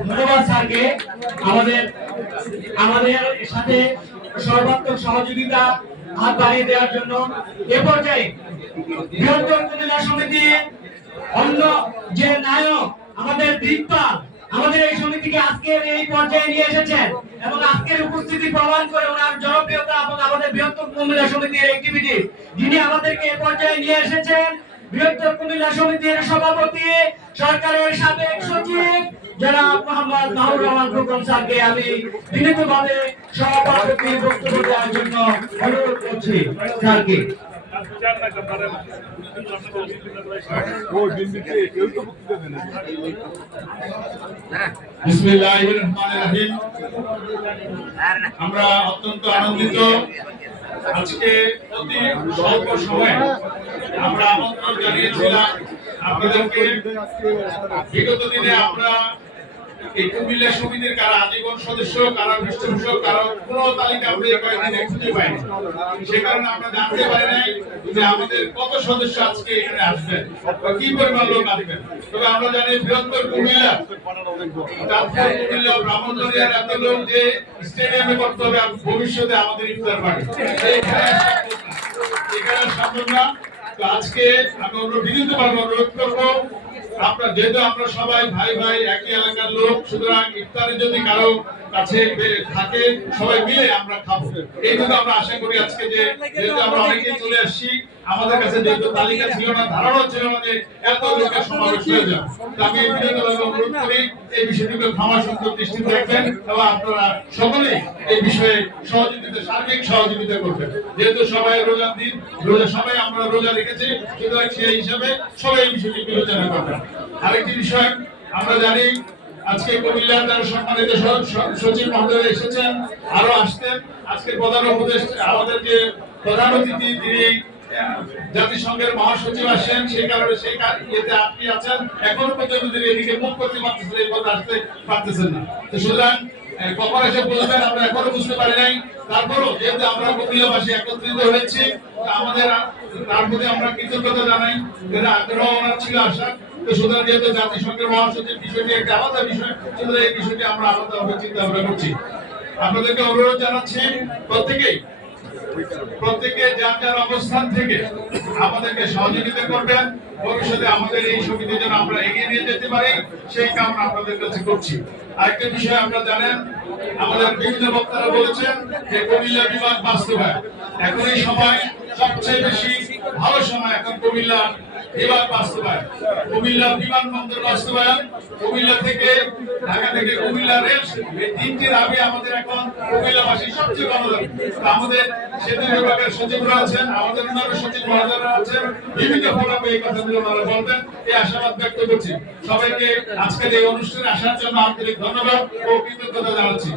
ধন্যবাদ স্যারকে। আমাদের আমাদের সাথে সর্বাত্মক সহযোগিতা হাত বাড়িয়ে দেওয়ার জন্য এ পর্যায়ে বৃহত্তর কুমিল্লা সমিতি অন্য যে নায়ক, আমাদের দীপপাল আমাদের এই সমিতিকে আজকের এই পর্যায়ে নিয়ে এসেছেন। এবং আজকের উপস্থিতি প্রমাণ করে ওনার জনপ্রিয়তা এবং আমাদের বৃহত্তর কুমিল্লা সমিতির অ্যাক্টিভিটি যিনি আমাদেরকে এই পর্যায়ে নিয়ে এসেছেন, বৃহত্তর কুমিল্লা সমিতির সভাপতি, সরকারের সাবেক সচিব, জনাব মোহাম্মদ মাহুর রহমান খোকন স্যারকে আমি বিনীতভাবে সভাপতির বক্তব্য দেওয়ার জন্য অনুরোধ করছি স্যারকে। আমরা অত্যন্ত আনন্দিত। আজকে অতি স্বল্প সময়ে আমরা আমন্ত্রণ জানিয়েছিলাম আপনাদেরকে। বিগত দিনে আমরা এই কুমিল্লা সমিতির কারা আজীবন সদস্য, কারা পৃষ্ঠপোষক, কারা কোনো তালিকা খুঁজে সে কারণে আমরা জানতে পারি নাই যে আমাদের কত সদস্য আজকে এখানে আসবেন বা কি পরিমাণ লোক আসবেন। তবে আমরা জানি বৃহত্তর কুমিল্লা কুমিল্লা এত লোক যে স্টেডিয়ামে করতে হবে ভবিষ্যতে আমাদের ইফতার এখানে সম্ভব না। তো আজকে আমি অনুরোধ অনুরোধ করব আপনার যেহেতু আমরা সবাই ভাই ভাই একই এলাকার লোক সুতরাং ইফতারে যদি কারও কাছে থাকে, সবাই মিলে আমরা খাব। এই জন্য আমরা আশা করি আজকে যে, যেহেতু আমরা অনেকেই চলে আসছি, আমাদের কাছে যেহেতু তালিকা ছিল না ধারণা ছিল না যে এত লোকের সমাবেশ হয়ে তো আমি বিনীতভাবে অনুরোধ করি, এই বিষয়টিকে ক্ষমা সুন্দর দৃষ্টি রাখবেন এবং আপনারা সকলেই এই বিষয়ে সহযোগিতা, সার্বিক সহযোগিতা করবেন। যেহেতু সবাই রোজার দিন, রোজা সবাই আমরা রোজা রেখেছি, সুতরাং সেই হিসাবে সবাই এই বিষয়টি বিবেচনা করবেন। আরেকটি বিষয়, আমরা জানি আজকে কুমিল্লার যারা সম্মানিত সচিব মহোদয় এসেছেন, আরও আসতেন। আজকে প্রধান উপদেষ্টা আমাদের যে প্রধান অতিথি, তিনি জাতিসংঘের মহাসচিব আসেন। সেই কারণে সেই ইয়েতে আপনি আছেন। এখনও পর্যন্ত তিনি এদিকে মুখ করতে পারতেছেন, এই পথে আসতে পারতেছেন না। তো সুতরাং কখন এসে বলবেন আমরা এখনও বুঝতে পারি নাই। তারপরও যেহেতু আমরা কুমিল্লাবাসী একত্রিত হয়েছি আমাদের তার প্রতি আমরা কৃতজ্ঞতা জানাই। আগ্রহ ওনার ছিল আসার। সুতরাং যেহেতু জাতিসংঘের মহাসচিব বিষয়টি একটা আলাদা বিষয়, সুতরাং এই বিষয়টি আমরা আলাদাভাবে চিন্তা ভাবনা করছি। আপনাদেরকে অনুরোধ জানাচ্ছি, প্রত্যেকেই, প্রত্যেকে যার যার অবস্থান থেকে আমাদেরকে সহযোগিতা করবেন। ভবিষ্যতে আমাদের এই সমিতি যেন আমরা এগিয়ে নিয়ে যেতে পারি, সেই কামনা আপনাদের কাছে করছি। আরেকটা বিষয় আপনারা জানেন, আমাদের বিভিন্ন বক্তারা বলেছেন যে কুমিল্লা বিভাগ বাস্তবায়ন। এখন এই সময়, সবচেয়ে বেশি ভালো সময় এখন কুমিল্লা বিভাগ বাস্তবায়ন। কুমিল্লা বিমানবন্দর বাস্তবায়ন। কুমিল্লা থেকে, ঢাকা থেকে কুমিল্লা রেল, এই তিনটি দাবি আমাদের এখন কুমিল্লাবাসী সবচেয়ে দাবি। আমাদের সেতু বিভাগের সচিবরা আছেন, আমাদের সচিব মহোদয়রা আছেন, বিভিন্ন ফোরামে এই কথাগুলো ওনারা বলবেন। এই আশাবাদ ব্যক্ত করছি। সবাইকে আজকের এই অনুষ্ঠানে আসার জন্য আন্তরিক ধন্যবাদ ও কৃতজ্ঞতা জানাচ্ছি।